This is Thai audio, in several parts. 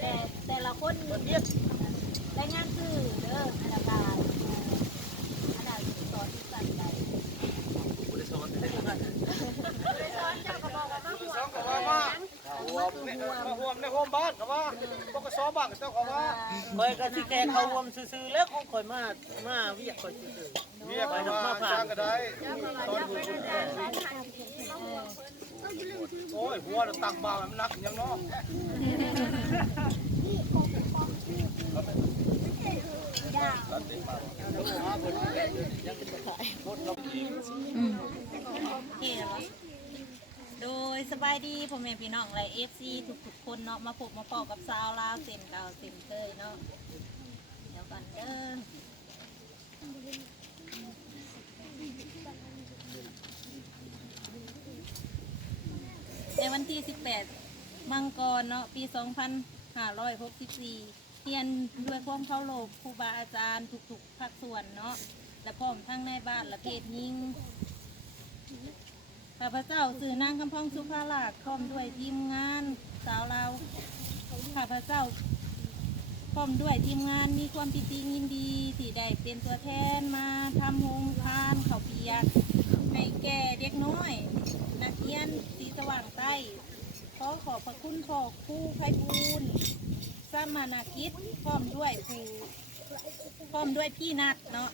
แต่แต่ละคนรายงานคือเด้ออันดับอันดับสอนที่สั่นใดสองก็ว่ามาห่วห่ว ในห่วมบ้านก็ว่าปกสบ้านก็เจ้าของว่าคอยก็สิแกเขารวมซื่อๆแล้วของข่อยมามาเวียกข่อยซื่อเรียกมาจ้างก็ได้ตอนบุญโอ้ยหัวตักบามันนักยังเนาะ โดยสบายดีพ่อแม่พี่น้องและเอฟซีทุกๆคนเนาะมาพบมาพอกกับสาวลาวเส้นเก่าเส้นเคยเนาะเดี๋ยวกันเด้อในวันที่ 18 มังกรเนาะปี 2564เรียนด้วยความเคารพครูบาอาจารย์ทุกๆภาคส่วนเนาะและพร้อมทั้งในบ้านและเพศยิ่ง ข้าพเจ้าสื่อนางคำพองสุภาลาภพร้อมด้วยทีมงานสาวเราวข้าพเจ้าพร้อมด้วยทีมงานมีความปิติยินดีที่ได้เป็นตัวแทนมาทำโฮงทานเขาวเปียกให้แก่เด็กน้อย นักเรียนสีสว่างใต้ขอขอบพระคุณพ่อครู่ไพบูลย์สมานาคิดพร้อมด้วยผู้พร้อมด้วยพี่นัดเนาะ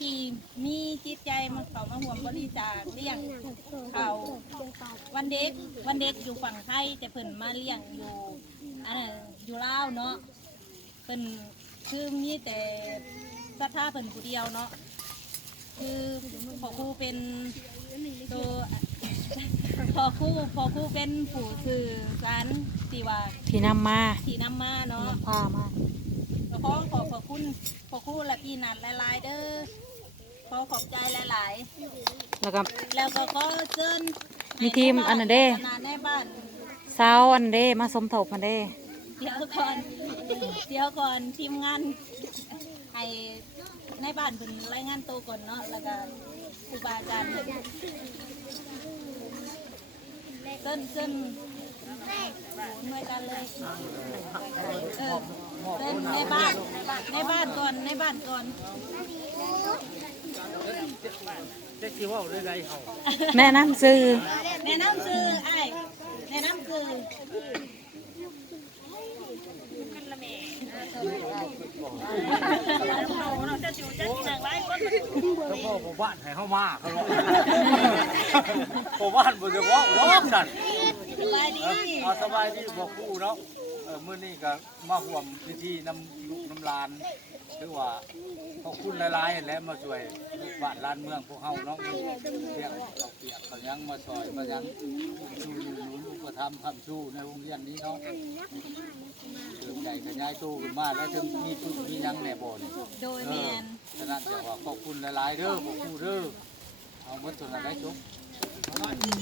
ที่มีจิตใจมาเขามาห่วมบริจาคเลี้ยงเขาวันเด็กวันเด็กอยู่ฝั่งไทยแต่เพิ่นมาเลี้ยงอยู่อันนั้นอยู่ลาวเนาะเพิ่นคือมีแต่ศรัทธาเพิ่นผู้เดียวเนาะคือพอครูเป็นตัวพอครูพอครูเป็นผู้สื่อสารที่ว่าที่นำมาที่นำมาเนาะพามาขอขอบพระคุณขอคู่และพี่นัดหลายๆเด้อ ขอขอบใจหลาย แล้วก็ๆ แล้วก็ขอเชิญมีทีมอันนั้นเด้นาในบ้าน สาวอันเด้มาสมทบมันเด้ เดี๋ยวก่อน เดี๋ยวก่อนทีมงานให้ในบ้านเป็นรายงานตัวก่อนเนาะ แล้วก็ครูบาอาจารย์เพิ่นเชิญเชิญหน่วยกันเลยเออเชิญในบ้านในบ้านก่อนในบ้านก่อนๆ จะสิเว้าได้ไดเฮาแนะนำซื้อแนะนำคือไอ้ายแนะนำคือแล้วพ่อผมบ้านให้เฮามาเขาบอกผมบ้านบ่จะว่าร้องสั่นสบายดีเอาสบายดีบอกครูเนาะเออมื้อนี้ก็มาห่วมพิธีน้ำลูกน้ำลานถือว่า ขอบคุณหลายๆและมาช่วยลูกบ้านลานเมืองพวกเฮาเนาะเรียกเราเปียกเขายังมาช่วยมายังชูอยู่หนุนอุปถัมภ์คำชูในโรงเรียนนี้เนาะเติมใจขยายตู้ขึ้นมาแล้วถึงมีตู้มียังแน่บ่นโดยแมนฉะนั้นจะว่าขอบคุณหลายๆเด้อขอบคุณเด้อเอาหมดส่วนอะไรจุ๊บ สมัยนี้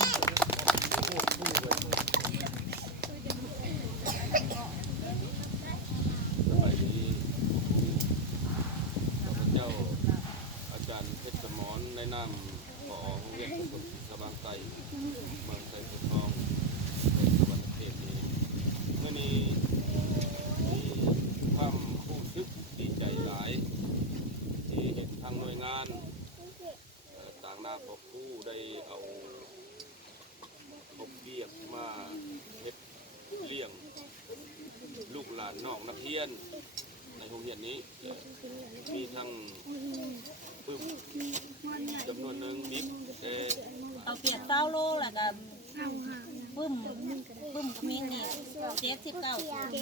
ข้าพเจ้าอาจารย์เพชร สมรในนามปอโรงเรียนกุศลสว่างไตเมืองไตสุทองในสวรรค์เขตนี้เมื่อนี้มีความผู้ซึกดีใจหลาย ที่เห็นทางหน่วยงานต่างนาพอผู้ได้เอาพบเบียกมาเฮ็ดเลี้ยง ลูกหลานนอกนักเรียนในโรงเรียนนี้มีทั้ง ปึ้มจำนวนหนึ่งบิ๊กแต่เอาเปียกเต้าโลแล้วก็ปึ้มปึ้มกมิ้นี่เจ็ดสิบเก้าที่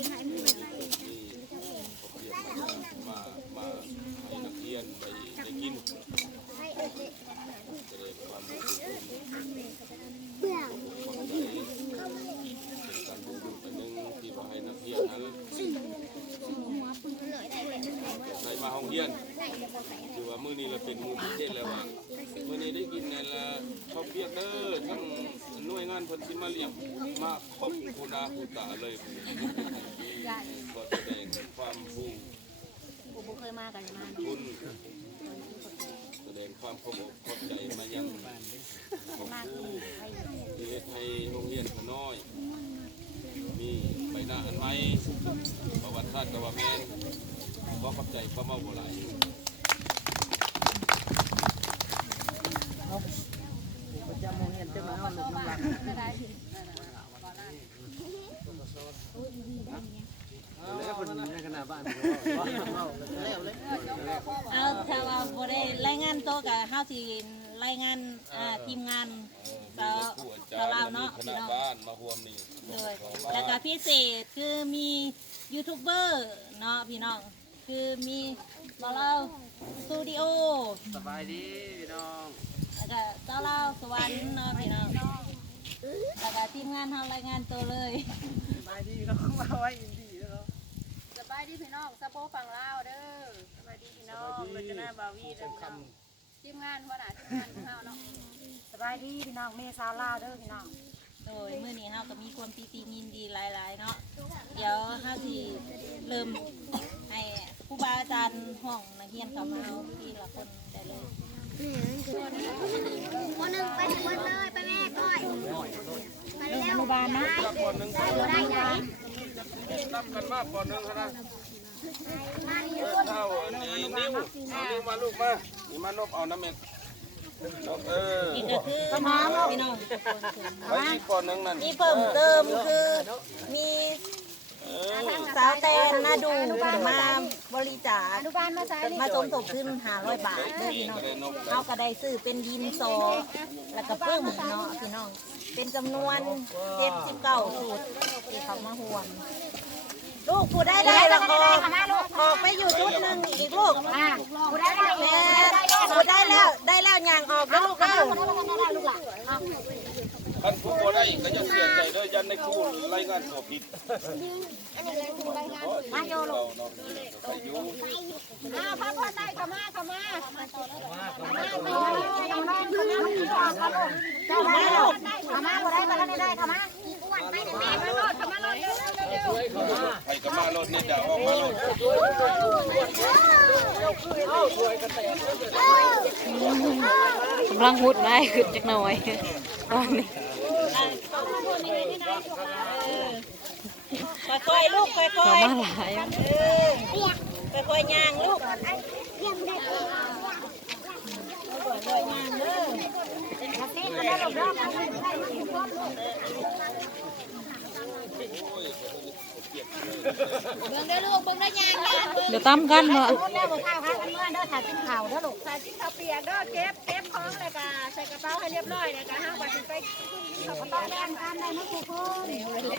ผมเรียกมามาให้นักเรียนไปได้กินแสดงความรู้ความใจเป็นการดูดูอันหนึ่งที่ว่าให้นักเรียนนั้นใส่มาห้องเรียน คือว่ามื้อนี้เราเป็นหมู่พิเศษแล้วว่ามื้อนี้ได้กินในละข้าวเปียกเด้อทั้งนน่วยงานเพิ่นสิมาเลี้ยงมาครบคุณอาคุณตาเลยก็แสดงความผู้กูบ่เคยมากันมาคุณแสดงความขอบอกขอบใจมายังขอบผู้ที่เฮ็ดให้โรงเรียนขน้อยมีใบหน้าอันใหม่ประวัติศาสตร์กว่าแม่น ก็ขอบใจความเมาบ่หลายประจำโรงเรียนจะมาเอาลูกน้ำหลังแล้วคนในขณะบ้านแล้วเลยเอาถ้าว่าบ่ได้รายงานตัวกับเฮาสิรายงานอ่าทีมงานสาวผู้อาสาจาวรลาวย์มีเนาะคพี่ณะน้องบ้านมาร่วมนี่เลยแล้วก็พิเศษคือมียูทูบเบอร์เนาะพี่น้อง คือมีบอลเราสตูดิโอสบายดีพี่น้องแล้วก็เจ้าเราสวรรค์เนาะพี่น้องแล้วก็ทีมงานทำรายงานตัวเลยสบายดีพี่น้องมาไว้อินดีแล้วสบายดีพี่น้องสะโพกฝั่งลาวเด้อสบายดีพี่น้องรจนาบาวีเด้อพี่น้องทีมงานหัวหน้าทีมงานของเฮาเนาะสบายดีพี่น้องเมษาวลาวเด้อพี่น้องโดยเมื่อนี้เราก็มีความปีติยินดีหลายๆเนาะเดี๋ยวเราสิเริ่มให้ค รูบาอาจารย์ห้องนักเรียนกับเราทีละคนได้เลยคนหนึ่งไปให้เบิดเลยไปแม่ก้อยไปเร็วอนุบาลนะก่อนหนึ่งได้ไหนนับกันมากก่อนหนึ่งนะเท่านี้นิ้วเอานิ้วมาลูกมานี่มานบเอาน้ำเม็ดเออนี่ก็คือน้องพี่น้องไปอีกก่อนหนึ่งนั่นมีเพิ่มเติมคือมี สาวแตนนาดูมาบริจาคอนุบาลมาใส่มาสมทบขึ้น500บาทเด้อพี่น้องได้นบเขาก็ได้ซื้อเป็นดินโซแล้วก็เพิ่มเนาะพี่น้อง เป็นจำนวน79สูตรที่เขามาห่วมลูกผู้ได้ได้แล้วก็ออกไปอยู่ชุดหนึ่งอีกลูกอ่ากูได้ได้แม่ผู้ได้แล้วได้แล้วยางออกแล้วลูกเด้อลูกหล่ะ ท่านผู้บ่ได้ก็จะเสียใจเด้อยันในครูรายงานตัวผิดมาโยลูเรากเนาะไปอยู่อ้าวพ่อพ่อได้เข้ามาเข้ามาเจ้ามาลูกขามาบ่ได้มาแล้วได้ขามาไปแม่มาโลดเข้ามาโลดเร็วเร็วเร็วไปกับมารถนี่จะออกมารถกำลังหุดได้ขึ้นจักหน่อยตอนนี้ค่อยๆลูกค่อยเขาๆมาหลา ยเออค่อยๆย่างลูกค่อยๆย่างเด้อ บิ่งได้ลูกเบิ่งได้ยางยางเบิ่งเดี๋ยวตั้มกันเนาะแล้วบ่ข้าวค่ะกันเมื่อเด้อถ่ายกินข้าวเด้อลูกใส่ชิ้นข้าวเปียกเด้อเก็บเก็บของเลยก็ใส่กระเป๋าให้เรียบร้อยเลยก็ห้างบัดนี้ไปกินข้าวต้องแย่งกันได้นะทุกคน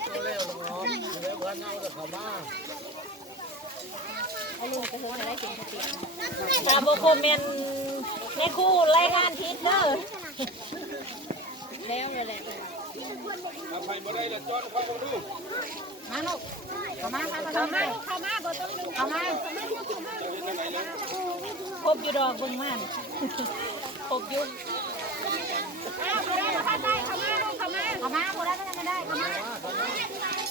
ตาโบโคเมนในคู่รายงานทิศเด้อ ถ้าไปบ่ได้ละจอนเข้าบ่ดูมาลูกขามาค่ะเข้ามาเข้ามาบ่ต้องดึงขามาจะเห็นอันไหนเลยครบอยู่ดอกเบิ่งมันครบอยู่อ้าวบ่ได้บ่ทันได้เข้ามาลูกเข้ามาขามาบ่ได้ไม่ได้ขามา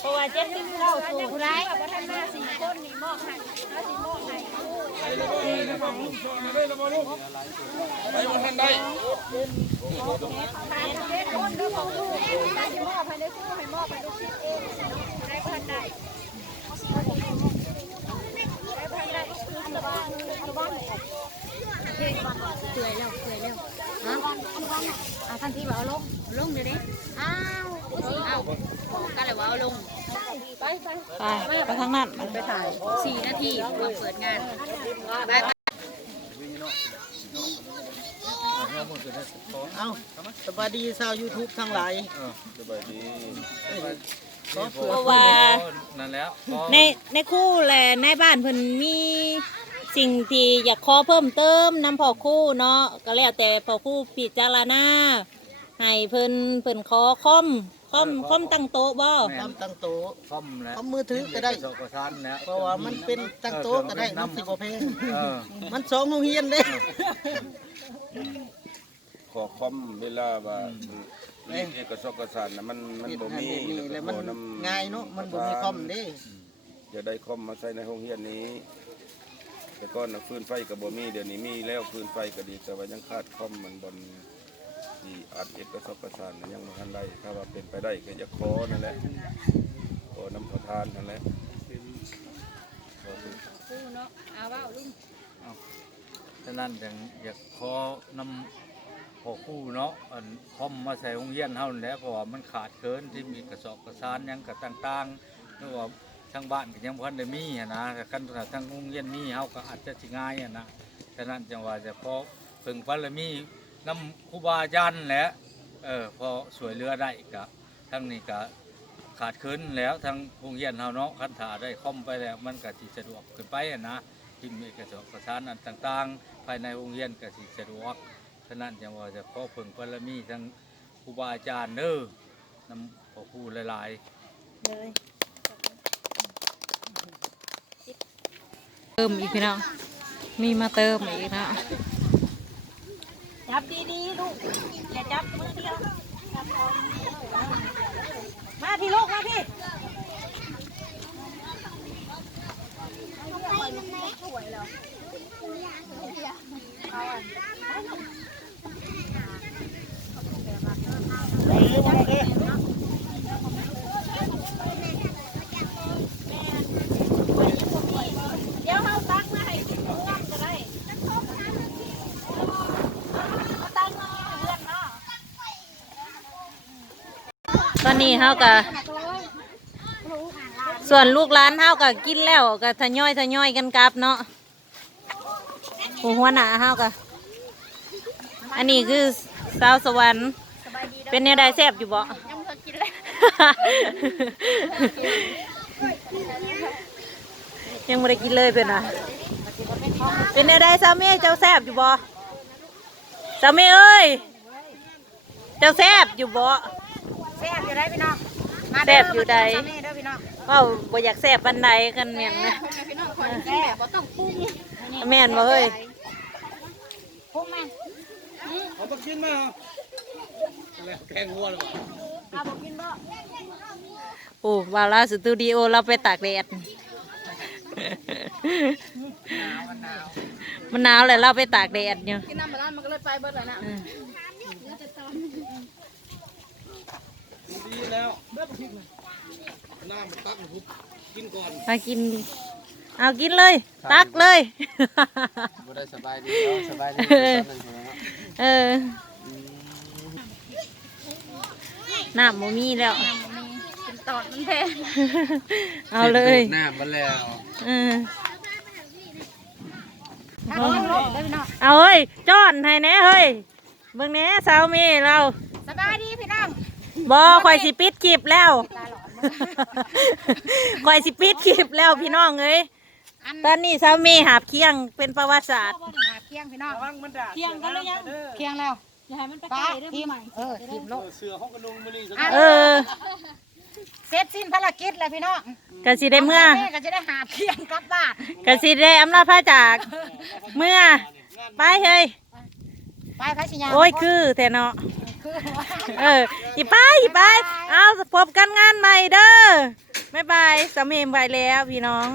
เพราะว่าเจ็ดสิบเก้าสูตรผู้ใดบ่ทันมาสี่คนนี่มอบให้เอาสิมอบให้ไปบ่ได้ละบ่ลูกไปบ่ทันได้ทานเจ็ดคนเด้อของลูกได้สิมอบให้ได้คู่ให้มอบให้ลูกได้บ่ทันได้ได้บ่ทันได้ก็คือสบายสบาย เปื่อยแล้วเปื่อยแล้วฮะอะทันทีว่าเอาลงลงเดี๋ยวนี้อ้าวอ้าวก็เลยว่าเอาลงไปไปทางนั้นไปถ่ายสี่นาทีมาเปิดงานไป เอาสบายดีชาว YouTube ทั้งหลายสบายดีขอเผื่อเพราะว่านั่นแล้วในในคู่แหละในบ้านเพิ่นมีสิ่งที่อยากขอเพิ่มเติมนำพ่อคู่เนาะก็แล้วแต่พ่อคู่พิจารณาให้เพิ่นเพิ่นขอคอมคอมคอมตั้งโต๊ะบ่ทำตั้งโต๊ะคอมแล้วเอามือถือก็ได้สกชันแล้วเพราะว่ามันเป็นตั้งโต๊ะก็ได้น้ำสิบกว่าเพลงเออมันสองโรงเรียนเด้ ขอคอมเวลาว่าเรียนเอกสารสารนะมันมันบ่มีนี่แล้วมันก็บ่ำง่ายเนาะมันบ่มีคอมเด้จะได้คอมมาใส่ในห้องเรียนนี้ แต่ก่อนน่ะฟืนไฟก็บ่มีเดี๋ยวนี้มีแล้วฟืนไฟก็ดีแต่ว่ายังขาดคอมมันบนที่อัดเอกสารสารน่ะยังบ่ทันได้ถ้าว่าเป็นไปได้ก็จะขอนั่นแหละขอน้ำขอทานนั่นแหละขอทุกสู้เนาะเอาว่าลุงฉะนั้นจังอยากขอนำ พอคู่เนาะอันคอมมาใส่โรงเรียนเฮานั่นแล้วเพราะว่ามันขาดเคินที่มีกระสอบกระสานหยังกะต่างๆหรือว่าทางบ้านก็ยังบ่ทันได้มีหั้นนะแต่คันถ้าทางโรงเรียนมีเฮาก็อาจจะสิง่ายหั้นนะฉะนั้นจังว่าจะขอเพิ่งบารมีน้ำครูบาอาจารย์แหละเออพอสวยเรือได้ก็ทั้งนี้ก็ขาดเคินแล้วทางโรงเรียนเฮาเนาะคันถ้าได้คอมไปแล้วมันก็สิสะดวกขึ้นไปหั้นนะที่มีกระสอบกระสานอันต่างๆ ภายในโรงเรียนก็สิสะดวกะนั้นจังว่าจะขอเพิ่งบารมีทั้งครูบาอาจารย์เด้อนำขอครูหลายๆเลยเติมอีกพี่น้องมีมาเติมอีกนะจับดีๆลูกอย่าจับมือเดียวจับเอามาพี่ลูกมาพี่ เดี๋ยวเอาตังค์มาให้ร่วมก็ได้เอาตังค์มาให้เพื่อนเนาะ ตอนนี้เฮาก็ส่วนลูกหลานเฮาก็กินแล้วก็ทยอยทยอยกันกลับเนาะโอ้หัวหน้าเฮาก็อันนี้คือสาวสวรรค์เป็นแนวใดแซ่บอยู่บ่ยังบ่ทันกินเลยยังไม่ได้กินเลยเป็นอะเป็นอะไรสามีเจ้าแซบอยู่บ่สามีเอ้ย เจ้าแซบอยู่บ่แซ่บอยู่ได้พี่น้องแซ่บอยู่ใด มาเด้อพี่น้องเว้าบ่อยากแซบปันใดกันแม่นนะพี่น้องคนแซ่บบ่ต้องปรุงแม่นบ่เฮ้ยปรุงแม่เอาไปกินมาแล้วแกงวัวหรือเปล่าเอาบ่กินบ่โอ้วาลาสตูดิโอเราไปตากแดดมันหนาวเลยเราไปตากแดดอยู่กินน้ำมาแล้วมันก็เลยไปเบิดเลยนะอืม ดีแล้วเลิกกินน้ำมันตักหุบกินก่อนมากิน เอากินเลย ตักเลยบ่ได้สบายดีเนาะสบายดีเออน้ำโมมีแล้วกินตอดมันแพงเอาเลยหน้ามันแล้วเออถ้ากินลูกได้พี่น้องเอาเฮ้ยจอนให้แหน่เฮ้ยเบิ่งแหน่สาวเมีเรา สบายดีพี่น้อง บอข่อยสิปิดคลิปแล้วตาหลอนข่อยสิปิดคลิปแล้วพี่น้องเอ้ยอันตอนนี้สาวเมีหาบเคียงเป็นประวัติศาสตร์หาเคียงพี่น้องระวังมันด่าเที่ยงกันหรือยังเคียงแล้วอย่าให้มันไปป้าไกลเด้อทีพี่มใหม่เออทีมโลกเสือห้องกระนุงมะลิอันเออเสร็จสิ้นภารกิจแล้วพี่น้องก็สิได้เมื่อแม่ก็จะได้หาเคียงกลับบ้านก็สิได้อำลาพระจากเมื่อไปเฮ้ยไปพระชิญาโอ้ยคือแต่เนาะ เออหยิบไปอีไปเอาพบกันงานใหม่เด้อบ๊ายบายสามีไปแล้วพี่น้อง